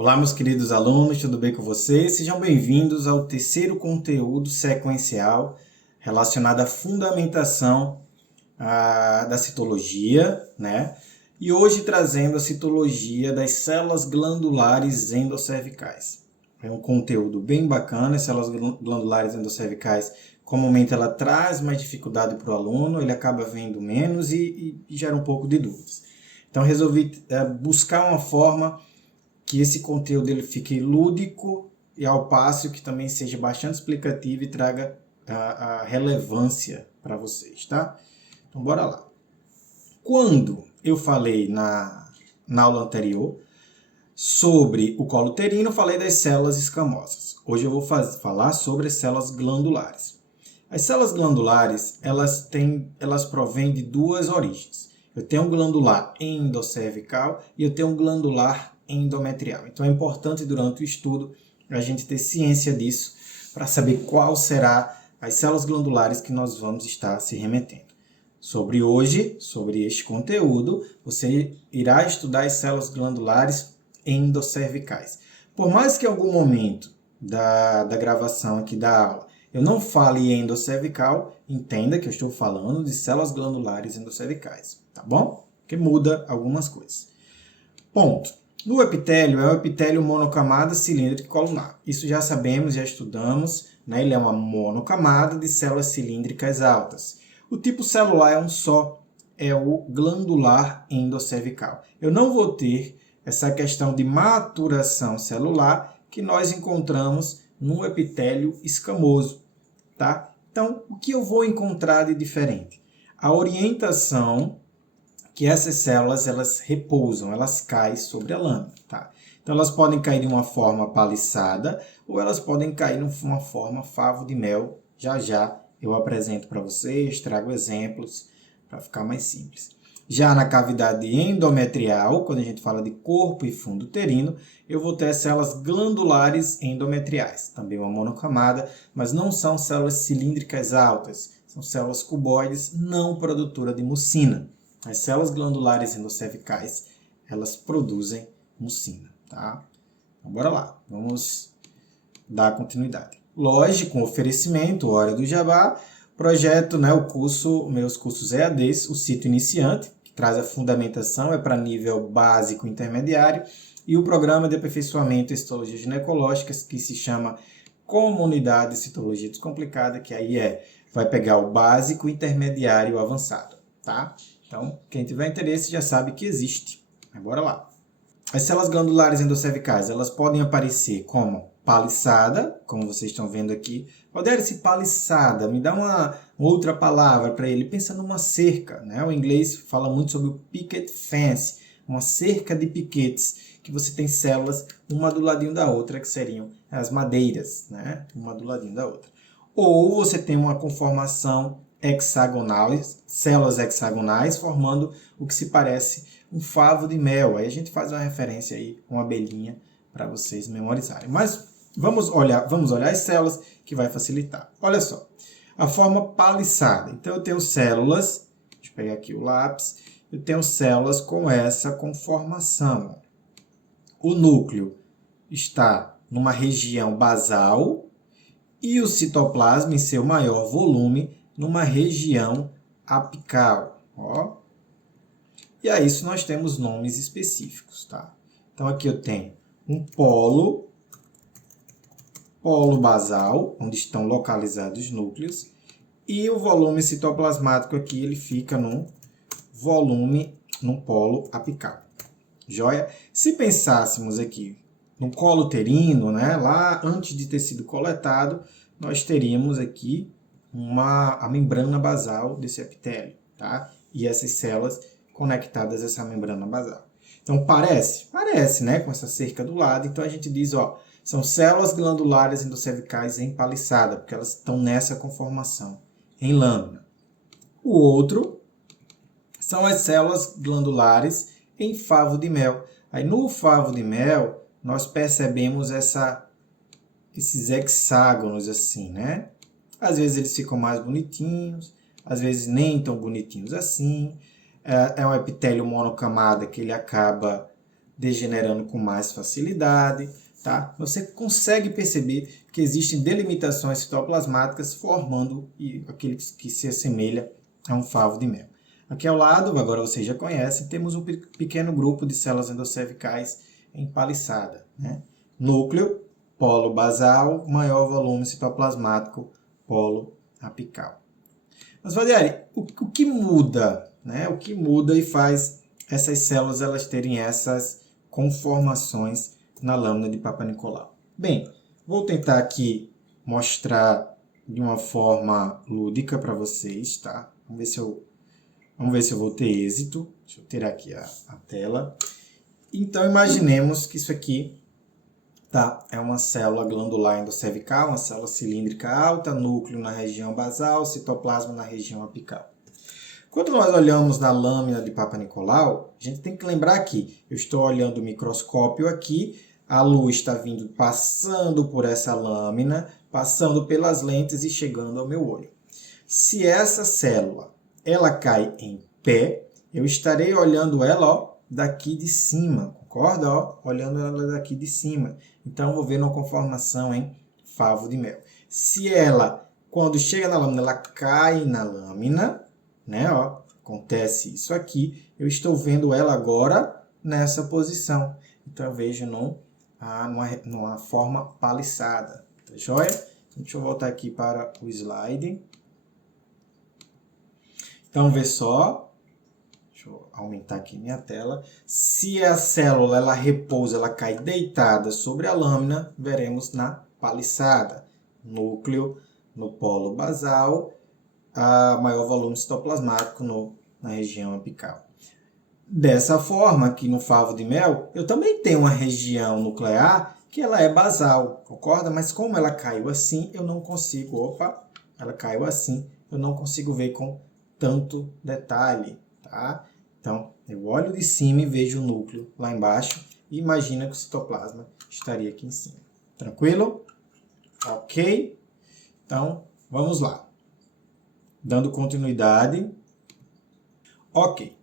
Olá, meus queridos alunos, tudo bem com vocês? Sejam bem-vindos ao terceiro conteúdo sequencial relacionado à fundamentação da citologia, né? E hoje trazendo a citologia das células glandulares endoscervicais. É um conteúdo bem bacana, as células glandulares endoscervicais, comumente ela traz mais dificuldade para o aluno, ele acaba vendo menos e gera um pouco de dúvidas. Então resolvi buscar uma forma que esse conteúdo ele fique lúdico e ao passo que também seja bastante explicativo e traga a relevância para vocês, tá? Então, bora lá. Quando eu falei na aula anterior sobre o colo uterino, falei das células escamosas. Hoje eu vou falar sobre as células glandulares. As células glandulares, elas provêm de duas origens. Eu tenho um glandular endocervical e eu tenho um glandular endometrial. Então é importante durante o estudo a gente ter ciência disso para saber qual será as células glandulares que nós vamos estar se remetendo. Sobre este conteúdo, você irá estudar as células glandulares endocervicais. Por mais que em algum momento da gravação aqui da aula eu não fale endocervical, entenda que eu estou falando de células glandulares endoscervicais, tá bom? Porque muda algumas coisas. Ponto. No epitélio, é o epitélio monocamada cilíndrico colunar. Isso já sabemos, já estudamos, né? Ele é uma monocamada de células cilíndricas altas. O tipo celular é um só, é o glandular endoscervical. Eu não vou ter essa questão de maturação celular que nós encontramos no epitélio escamoso, tá? Então, o que eu vou encontrar de diferente? A orientação que essas células elas repousam, elas caem sobre a lâmina, tá? Então elas podem cair de uma forma paliçada ou elas podem cair de uma forma favo de mel. Já já eu apresento para vocês, trago exemplos para ficar mais simples. Já na cavidade endometrial, quando a gente fala de corpo e fundo uterino, eu vou ter células glandulares endometriais, também uma monocamada, mas não são células cilíndricas altas, são células cuboides não produtoras de mucina. As células glandulares endoscervicais, elas produzem mucina, tá? Então, bora lá, vamos dar continuidade. Lógico, oferecimento, hora do jabá, projeto, né, meus cursos EADs, o Cito Iniciante, que traz a fundamentação, é para nível básico intermediário, e o programa de aperfeiçoamento em citologia ginecológica, que se chama Comunidade de Citologia Descomplicada, que aí vai pegar o básico, intermediário e o avançado, tá? Então, quem tiver interesse já sabe que existe. Mas bora lá. As células glandulares endoscervicais, elas podem aparecer como paliçada, como vocês estão vendo aqui. Odélice, paliçada, me dá uma outra palavra para ele. Pensa numa cerca, né? O inglês fala muito sobre o picket fence, uma cerca de piquetes, que você tem células uma do ladinho da outra, que seriam as madeiras, né? Uma do ladinho da outra. Ou você tem uma conformação hexagonais, células hexagonais, formando o que se parece um favo de mel. Aí a gente faz uma referência aí com uma abelhinha para vocês memorizarem. Mas vamos olhar as células que vai facilitar. Olha só, a forma paliçada. Então eu tenho células, deixa eu pegar aqui o lápis, eu tenho células com essa conformação. O núcleo está numa região basal e o citoplasma, em seu maior volume, numa região apical. Ó. E a isso nós temos nomes específicos, tá? Então aqui eu tenho um polo basal, onde estão localizados os núcleos, e o volume citoplasmático aqui ele fica num polo apical. Joia? Se pensássemos aqui no colo uterino, né, lá antes de ter sido coletado, nós teríamos aqui a membrana basal desse epitélio, tá? E essas células conectadas a essa membrana basal. Então parece, né, com essa cerca do lado. Então a gente diz, ó, são células glandulares endoscervicais em paliçada, porque elas estão nessa conformação, em lâmina. O outro são as células glandulares em favo de mel. Aí no favo de mel, nós percebemos esses hexágonos assim, né? Às vezes eles ficam mais bonitinhos, às vezes nem tão bonitinhos assim. É um epitélio monocamada que ele acaba degenerando com mais facilidade, tá? Você consegue perceber que existem delimitações citoplasmáticas formando aquele que se assemelha a um favo de mel. Aqui ao lado, agora vocês já conhecem, temos um pequeno grupo de células endocervicais empaliçada, né? Núcleo, polo basal, maior volume citoplasmático, polo apical. Mas, Valieri, o que muda, né? O que muda e faz essas células elas terem essas conformações na lâmina de Papa Nicolau? Bem, vou tentar aqui mostrar de uma forma lúdica para vocês, tá? Vamos ver se eu vou ter êxito. Deixa eu tirar aqui a tela. Então, imaginemos que isso aqui, tá, é uma célula glandular endocervical, uma célula cilíndrica alta, núcleo na região basal, citoplasma na região apical. Quando nós olhamos na lâmina de Papa Nicolau, a gente tem que lembrar que eu estou olhando o microscópio aqui, a luz está vindo, passando por essa lâmina, passando pelas lentes e chegando ao meu olho. Se essa célula ela cai em pé, eu estarei olhando ela, ó, daqui de cima, concorda? Ó, olhando ela daqui de cima. Então, eu vou ver uma conformação em favo de mel. Se ela, quando chega na lâmina, ela cai na lâmina, né? Ó, acontece isso aqui, eu estou vendo ela agora nessa posição. Então, eu vejo numa forma paliçada. Tá joia? Deixa eu voltar aqui para o slide. Então, vê só. Deixa eu aumentar aqui minha tela. Se a célula ela repousa, ela cai deitada sobre a lâmina, veremos na paliçada. Núcleo no polo basal, a maior volume citoplasmático na região apical. Dessa forma, aqui no favo de mel, eu também tenho uma região nuclear que ela é basal, concorda? Mas como ela caiu assim, eu não consigo, ela caiu assim, eu não consigo ver com tanto detalhe, tá? Então, eu olho de cima e vejo o núcleo lá embaixo e imagina que o citoplasma estaria aqui em cima. Tranquilo? Ok? Então, vamos lá. Dando continuidade. Ok.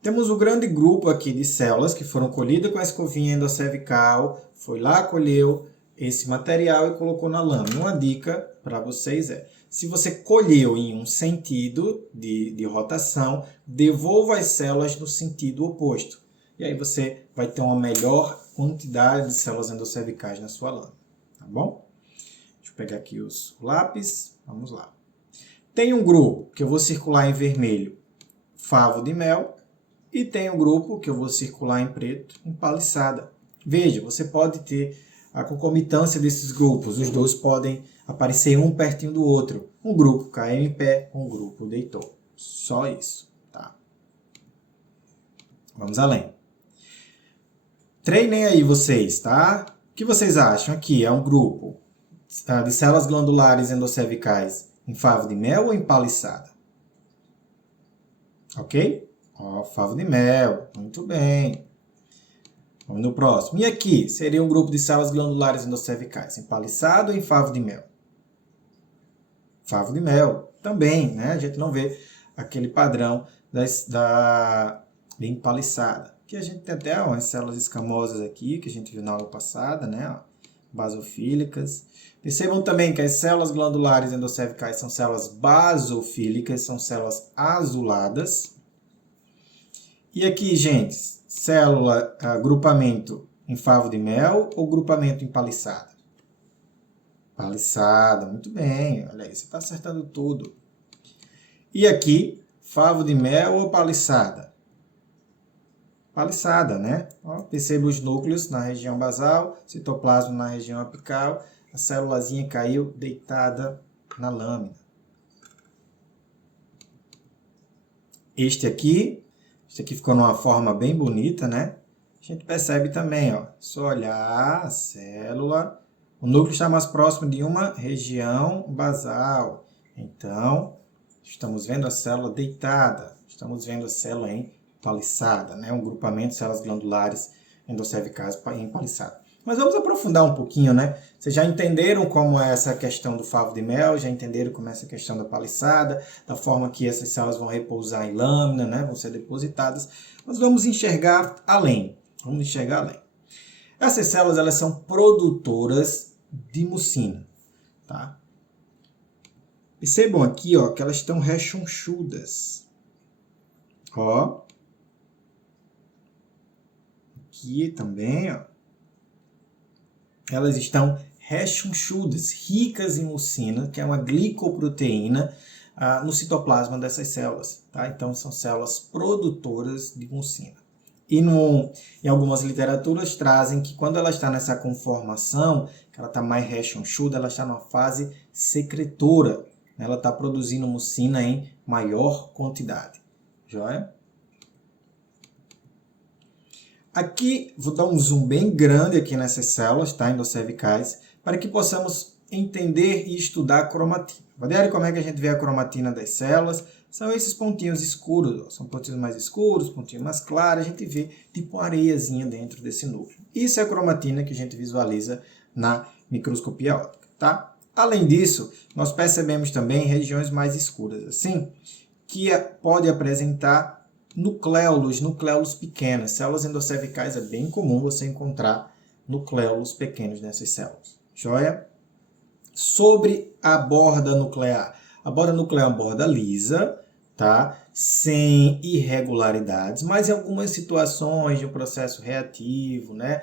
Temos um grande grupo aqui de células que foram colhidas com a escovinha endocervical, foi lá, colheu esse material e colocou na lâmina. Uma dica para vocês é, se você colheu em um sentido de rotação, devolva as células no sentido oposto. E aí você vai ter uma melhor quantidade de células endocervicais na sua lâmina. Tá bom? Deixa eu pegar aqui os lápis. Vamos lá. Tem um grupo que eu vou circular em vermelho, favo de mel, e tem um grupo que eu vou circular em preto, empaliçada. Veja, você pode ter a concomitância desses grupos. Os dois podem aparecer um pertinho do outro. Um grupo caiu em pé, um grupo deitou. Só isso, tá? Vamos além. Treinem aí vocês, tá? O que vocês acham? Aqui é um grupo de células glandulares endocervicais em favo de mel ou empaliçada? Ok? Ó, favo de mel. Muito bem. Vamos no próximo. E aqui seria um grupo de células glandulares endocervicais, empaliçado ou em favo de mel? Favo de mel. Também, né? A gente não vê aquele padrão de empaliçada. Aqui a gente tem até umas células escamosas aqui, que a gente viu na aula passada, né? Basofílicas. Percebam também que as células glandulares endocervicais são células basofílicas, são células azuladas. E aqui, gente, célula, grupamento em favo de mel ou grupamento em paliçada? Paliçada, muito bem. Olha aí, você está acertando tudo. E aqui, favo de mel ou paliçada? Paliçada, né? Ó, perceba os núcleos na região basal, citoplasma na região apical. A célulazinha caiu deitada na lâmina. Este aqui ficou numa forma bem bonita, né? A gente percebe também, ó, só olhar a célula, o núcleo está mais próximo de uma região basal. Então, estamos vendo a célula deitada, estamos vendo a célula empaliçada, né? Um grupamento de células glandulares endocervicais empaliçada. Mas vamos aprofundar um pouquinho, né? Vocês já entenderam como é essa questão do favo de mel, já entenderam como é essa questão da paliçada, da forma que essas células vão repousar em lâmina, né? Vão ser depositadas. Mas vamos enxergar além. Vamos enxergar além. Essas células, elas são produtoras de mucina, tá? Percebam aqui, ó, que elas estão rechonchudas. Ó. Aqui também, ó. Elas estão rechonchudas, ricas em mucina, que é uma glicoproteína, no citoplasma dessas células, tá? Então, são células produtoras de mucina. E em algumas literaturas trazem que quando ela está nessa conformação, que ela está mais rechonchuda, ela está numa fase secretora. Ela está produzindo mucina em maior quantidade. Joia? Aqui, vou dar um zoom bem grande aqui nessas células, tá? Endocervicais, para que possamos entender e estudar a cromatina. Vadério, como é que a gente vê a cromatina das células? São esses pontinhos escuros, ó. São pontinhos mais escuros, pontinhos mais claros, a gente vê tipo uma areiazinha dentro desse núcleo. Isso é a cromatina que a gente visualiza na microscopia óptica, tá? Além disso, nós percebemos também regiões mais escuras, assim, que pode apresentar nucléolos pequenos. Células endocervicais é bem comum você encontrar nucléolos pequenos nessas células. Joia? Sobre a borda nuclear. A borda nuclear é uma borda lisa, tá? Sem irregularidades, mas em algumas situações de um processo reativo, né?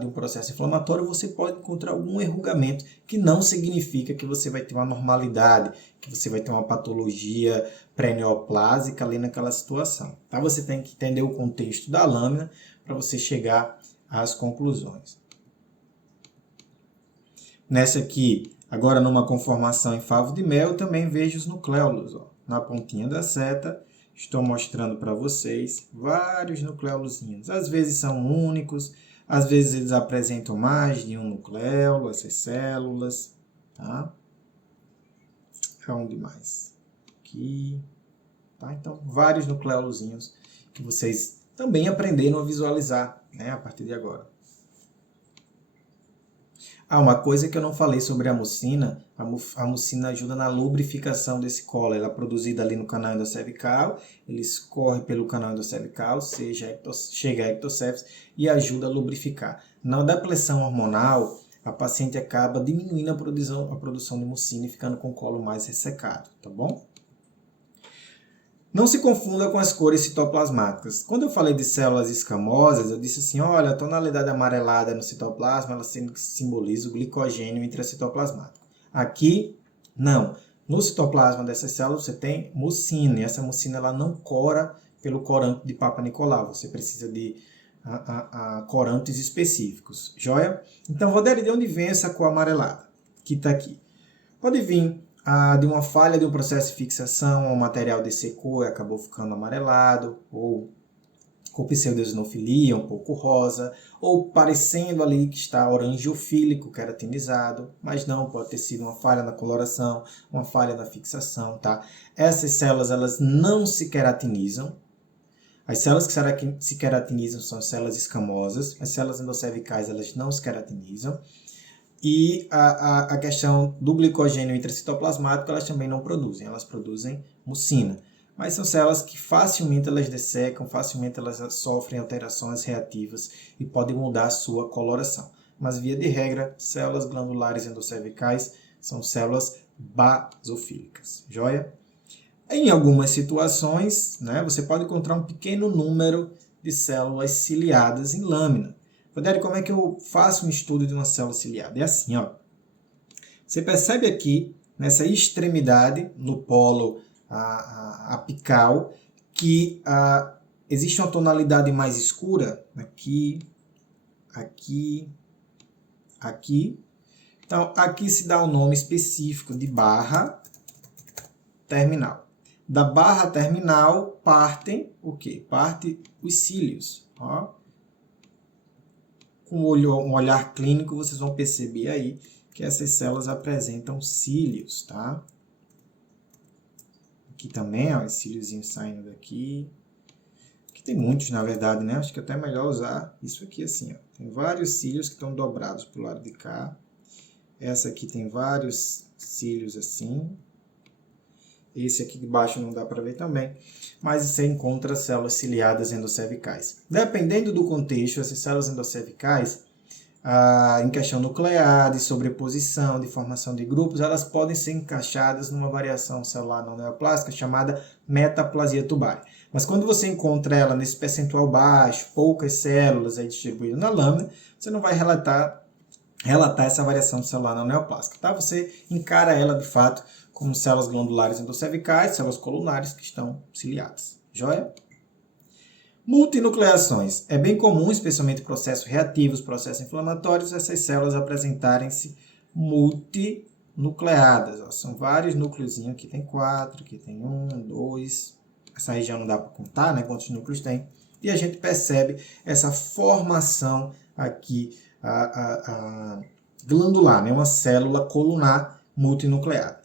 De um processo inflamatório, você pode encontrar algum enrugamento, que não significa que você vai ter uma normalidade, que você vai ter uma patologia pré-neoplásica ali naquela situação. Tá? Você tem que entender o contexto da lâmina para você chegar às conclusões. Nessa aqui, agora numa conformação em favo de mel, eu também vejo os nucléolos. Ó. Na pontinha da seta, estou mostrando para vocês vários nucléolozinhos. Às vezes são únicos, às vezes eles apresentam mais de um nucléolo, essas células. Tá? Onde mais? Aqui. Tá? Então, vários nucléolozinhos que vocês também aprenderam a visualizar, né, a partir de agora. Uma coisa que eu não falei sobre a mucina, a mucina ajuda na lubrificação desse colo. Ela é produzida ali no canal endocervical, ele escorre pelo canal endocervical, chega a ectocéfise e ajuda a lubrificar. Na depressão hormonal, a paciente acaba diminuindo a produção de mucina e ficando com o colo mais ressecado, tá bom? Não se confunda com as cores citoplasmáticas. Quando eu falei de células escamosas, eu disse assim, olha, a tonalidade amarelada no citoplasma, ela simboliza o glicogênio intracitoplasmático. Aqui, não. No citoplasma dessas células você tem mucina, e essa mucina ela não cora pelo corante de Papa Nicolau. Você precisa de corantes específicos. Joia? Então, Rodério, de onde vem essa cor amarelada? Que está aqui. Pode vir de uma falha de um processo de fixação, o material dessecou e acabou ficando amarelado, ou com pseudoeosinofilia, um pouco rosa, ou parecendo ali que está orangiofílico, keratinizado, mas não, pode ter sido uma falha na coloração, uma falha na fixação, tá? Essas células, elas não se keratinizam. As células que se keratinizam são células escamosas, as células endocervicais, elas não se keratinizam. E a questão do glicogênio intracitoplasmático, elas também não produzem, elas produzem mucina. Mas são células que facilmente elas dessecam, facilmente elas sofrem alterações reativas e podem mudar a sua coloração. Mas, via de regra, células glandulares endocervicais são células basofílicas. Joia? Em algumas situações, né, você pode encontrar um pequeno número de células ciliadas em lâmina. Rodério, como é que eu faço um estudo de uma célula ciliada? É assim, ó. Você percebe aqui, nessa extremidade, no polo apical, que existe uma tonalidade mais escura, aqui, aqui, aqui. Então, aqui se dá o nome específico de barra terminal. Da barra terminal partem o quê? Parte os cílios, ó. Com um olhar clínico, vocês vão perceber aí que essas células apresentam cílios, tá? Aqui também, ó, os cíliozinhos saindo daqui. Aqui tem muitos, na verdade, né? Acho que é até melhor usar isso aqui assim, ó. Tem vários cílios que estão dobrados pro lado de cá. Essa aqui tem vários cílios assim. Esse aqui de baixo não dá para ver também, mas você encontra células ciliadas endocervicais. Dependendo do contexto, essas células endocervicais, em questão nuclear, de sobreposição, de formação de grupos, elas podem ser encaixadas numa variação celular não neoplástica chamada metaplasia tubária. Mas quando você encontra ela nesse percentual baixo, poucas células aí distribuídas na lâmina, você não vai relatar essa variação celular não neoplástica, tá? Você encara ela, de fato, como células glandulares endocervicais, células colunares que estão ciliadas. Joia? Multinucleações. É bem comum, especialmente em processos reativos, processos inflamatórios, essas células apresentarem-se multinucleadas. Ó, são vários núcleozinhos, aqui tem 4, aqui tem 1, 2. Essa região não dá para contar, né, quantos núcleos tem. E a gente percebe essa formação aqui glandular, né, uma célula colunar multinucleada.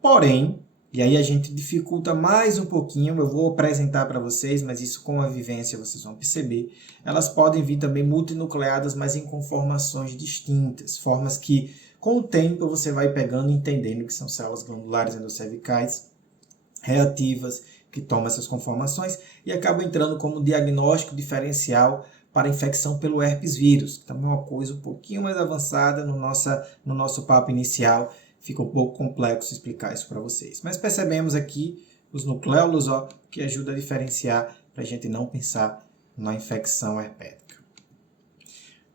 Porém, e aí a gente dificulta mais um pouquinho, eu vou apresentar para vocês, mas isso com a vivência vocês vão perceber. Elas podem vir também multinucleadas, mas em conformações distintas, formas que com o tempo você vai pegando e entendendo que são células glandulares endocervicais reativas, que tomam essas conformações e acabam entrando como diagnóstico diferencial para infecção pelo herpes vírus, que também é uma coisa um pouquinho mais avançada no nosso papo inicial. Fica um pouco complexo explicar isso para vocês. Mas percebemos aqui os nucléolos, ó, que ajuda a diferenciar para a gente não pensar na infecção herpética.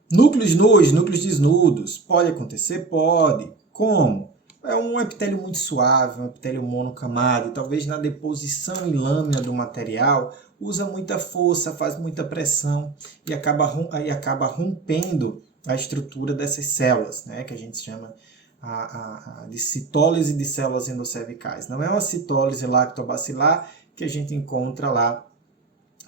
Núcleos nus, núcleos desnudos. Pode acontecer? Pode. Como? É um epitélio muito suave, um epitélio monocamado, e talvez na deposição em lâmina do material usa muita força, faz muita pressão e acaba rompendo a estrutura dessas células, né, que a gente chama de citólise de células endocervicais. Não é uma citólise lactobacilar que a gente encontra lá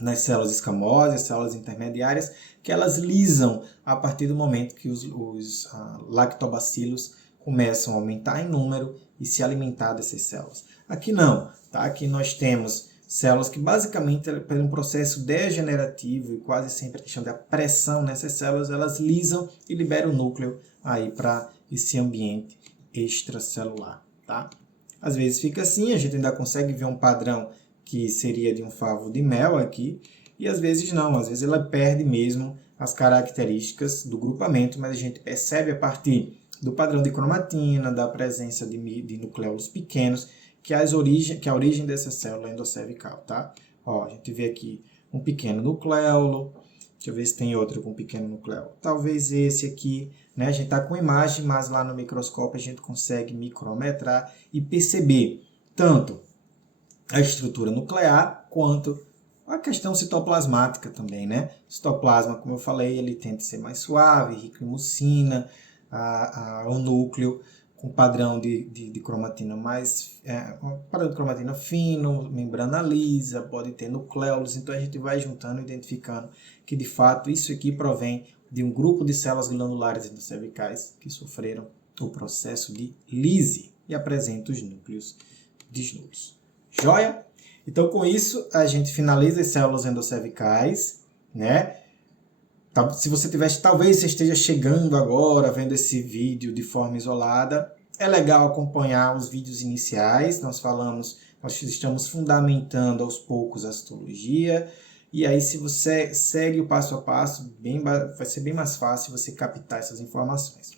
nas células escamosas, células intermediárias, que elas lisam a partir do momento que os lactobacilos começam a aumentar em número e se alimentar dessas células. Aqui não, tá? Aqui nós temos células que basicamente, por um processo degenerativo e quase sempre a questão da pressão nessas células, elas lisam e liberam o núcleo aí para esse ambiente extracelular, tá? Às vezes fica assim, a gente ainda consegue ver um padrão que seria de um favo de mel aqui, e às vezes não, às vezes ela perde mesmo as características do grupamento, mas a gente percebe a partir do padrão de cromatina, da presença de nucléolos pequenos, que a origem dessa célula endocervical, tá? Ó, a gente vê aqui um pequeno nucléolo, deixa eu ver se tem outro com pequeno nucléolo. Talvez esse aqui, né? A gente está com imagem, mas lá no microscópio a gente consegue micrometrar e perceber tanto a estrutura nuclear quanto a questão citoplasmática também, né? O citoplasma, como eu falei, ele tende a ser mais suave, rico em mucina, o núcleo com padrão de cromatina padrão de cromatina fino, membrana lisa, pode ter nucléolos, então a gente vai juntando, identificando que de fato isso aqui provém de um grupo de células glandulares endocervicais que sofreram o processo de lise e apresentam os núcleos desnudos. Joia? Então com isso a gente finaliza as células endocervicais, né? Se você talvez você esteja chegando agora, vendo esse vídeo de forma isolada, é legal acompanhar os vídeos iniciais. Nós estamos fundamentando aos poucos a citologia, e aí se você segue o passo a passo, vai ser bem mais fácil você captar essas informações.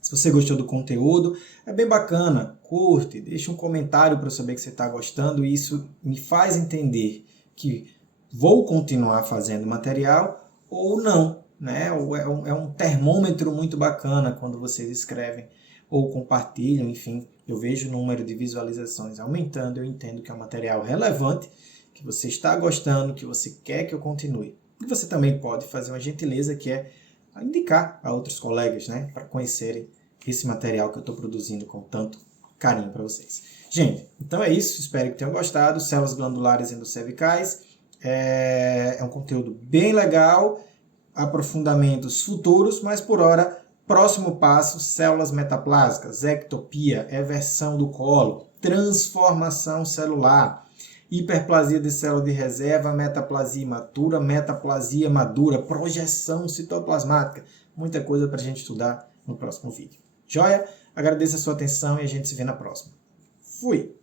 Se você gostou do conteúdo, é bem bacana, curte, deixa um comentário para eu saber que você está gostando, e isso me faz entender que vou continuar fazendo material, ou não, né? É um termômetro muito bacana quando vocês escrevem ou compartilham, enfim, eu vejo o número de visualizações aumentando, eu entendo que é um material relevante, que você está gostando, que você quer que eu continue. E você também pode fazer uma gentileza, que é indicar a outros colegas, né, para conhecerem esse material que eu estou produzindo com tanto carinho para vocês. Gente, então é isso, espero que tenham gostado. Células glandulares endocervicais. É um conteúdo bem legal, aprofundamentos futuros, mas por hora, próximo passo, células metaplásicas, ectopia, eversão do colo, transformação celular, hiperplasia de célula de reserva, metaplasia imatura, metaplasia madura, projeção citoplasmática, muita coisa para a gente estudar no próximo vídeo. Joia? Agradeço a sua atenção e a gente se vê na próxima. Fui!